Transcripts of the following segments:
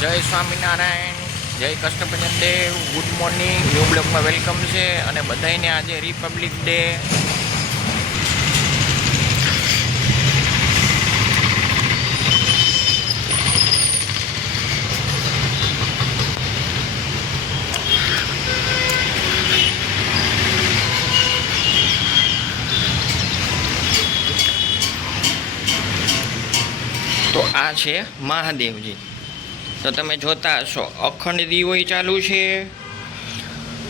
જય સ્વામિનારાયણ, જય Kashtbhanjan Dev good morning new બ્લોકમાં વેલકમ છે અને બધાને આજે રિપબ્લિક ડે તો આ છે મહાદેવજી. તો તમે જોતા હશો. અખંડ દીવોય ચાલુ છે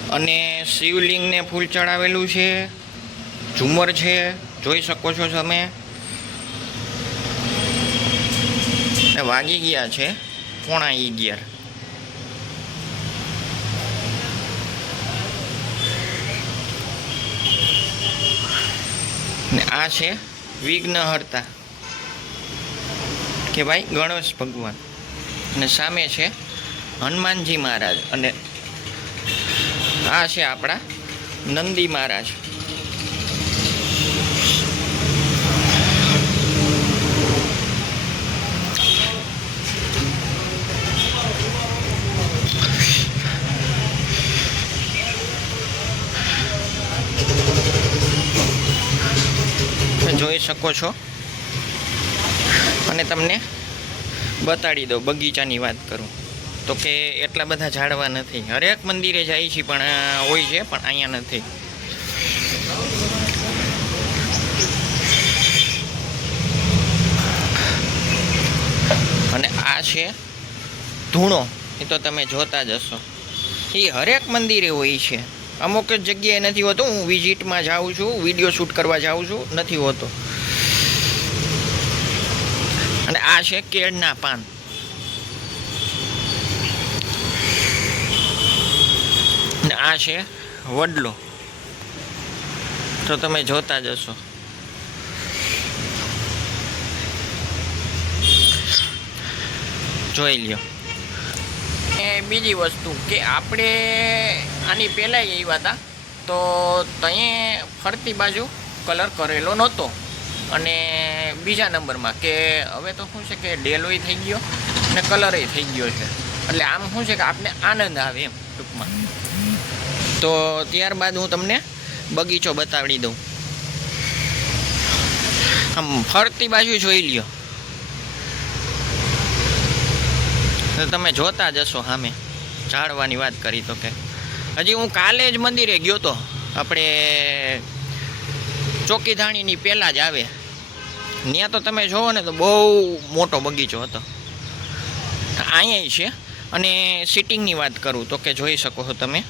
અને શિવલિંગને ફૂલ ચડાવેલું છે. ઝુમર છે. જોઈ શકો છો તમે. વાગી ગયા છે. પોણા અગિયાર. ને આ છે વિઘ્નહર્તા. કે ભાઈ ગણેશ ભગવાન. અને સામે છે હનુમાનજી મહારાજ. અને આ છે આપણા નંદી મહારાજ. જોઈ શકો છો. અને તમને બતાડી દઉં બગીચાની વાત કરું. તો કે એટલા બધા ઝાડવા નથી. હરેક મંદિરે જાય છે, પણ હોય છે, પણ અહીંયા નથી. અને આ છે ધૂણો. એ તો તમે જોતા જ હશો. એ હરેક મંદિરે હોય છે. અમુક જગ્યાએ નથી હોતું. હું વિઝિટમાં જાઉં છું વીડિયો શૂટ કરવા જાઉં છું, નથી હોતો. આ છે કેળના પાન. આ છે વડલો. તો તમે જોતા જશો. જોઈ લ્યો. બીજી વસ્તુ કે આપણે આની પહેલાં એવા હતા, તો ત્યાં ફરતી બાજુ કલર કરેલો નહોતો. અને બીજા નંબરમાં કે હવે તો શું છે કે ડેલોય થઈ ગયો અને કલરય થઈ ગયો છે. એટલે આમ શું છે કે આપને આનંદ આવે એમ ટૂંકમાં. તો ત્યારબાદ હું તમને બગીચો બતાવી દઉં. આમ ફરતી બાજુ જોઈ લ્યો. તો તમે જોતા જશો સામે. ઝાડવાની વાત કરી તો કે. હજી હું કાલે જ મંદિરે ગયો તો. આપણે ચોકીધાણીની પહેલાં જ આવે. ત્યાં તો તમે જુઓ ને તો બહુ મોટો બગીચો હતો. અહીંયા છે. અને સિટિંગની વાત કરું તો કે જોઈ શકો છો તમે.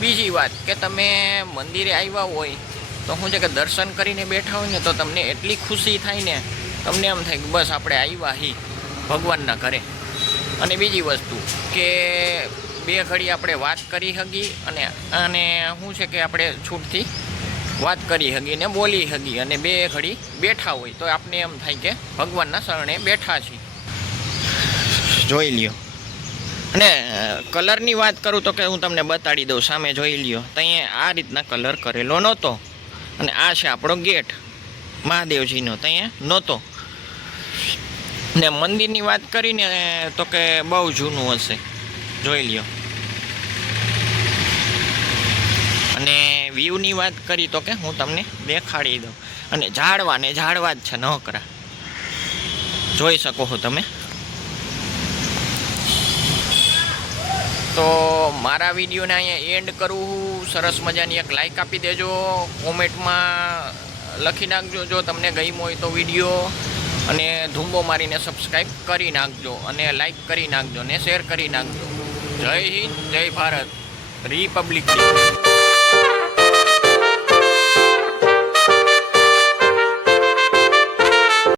બીજી વાત કે તમે મંદિરે આવ્યા હોય તો શું છે કે દર્શન કરીને બેઠા હોય ને તો તમને એટલી ખુશી થાય ને, તમને એમ થાય કે બસ આપણે આવ્યા હી ભગવાનના ઘરે. અને બીજી વસ્તુ કે બે ઘડી આપણે વાત કરી હગી અને અને શું છે કે આપણે છૂટથી વાત કરી હગી ને બોલી હગી અને બે ઘડી બેઠા હોય તો આપણે એમ થાય કે ભગવાનના શરણે બેઠા છીએ. જોઈ લ્યો. અને કલરની વાત કરું તો કે હું તમને બતાડી દઉં, સામે જોઈ લ્યો. ત્યાં આ રીતના કલર કરેલો નહોતો. અને આ છે આપણો ગેટ, મહાદેવજીનો. ત્યાં નહોતો. ને મંદિરની વાત કરીને તો કે બહુ જૂનું હશે. જોઈ લ્યો. અને વ્યૂની વાત કરી તો કે હું તમને દેખાડી દઉં. અને ઝાડવા ને ઝાડવા જ છે નોકરા. જોઈ શકો છો તમે. તો મારા વિડીયોને અહીંયા એન્ડ કરું. સરસ મજાની એક લાઇક આપી દેજો. કોમેન્ટમાં લખી નાખજો જો તમને ગમ્યો હોય તો વીડિયો અને ધૂંબો મારીને સબસ્ક્રાઈબ કરી નાખજો. અને લાઇક કરી નાખજો ને શેર કરી નાખજો. જય હિન્દ જય ભારત. Republic day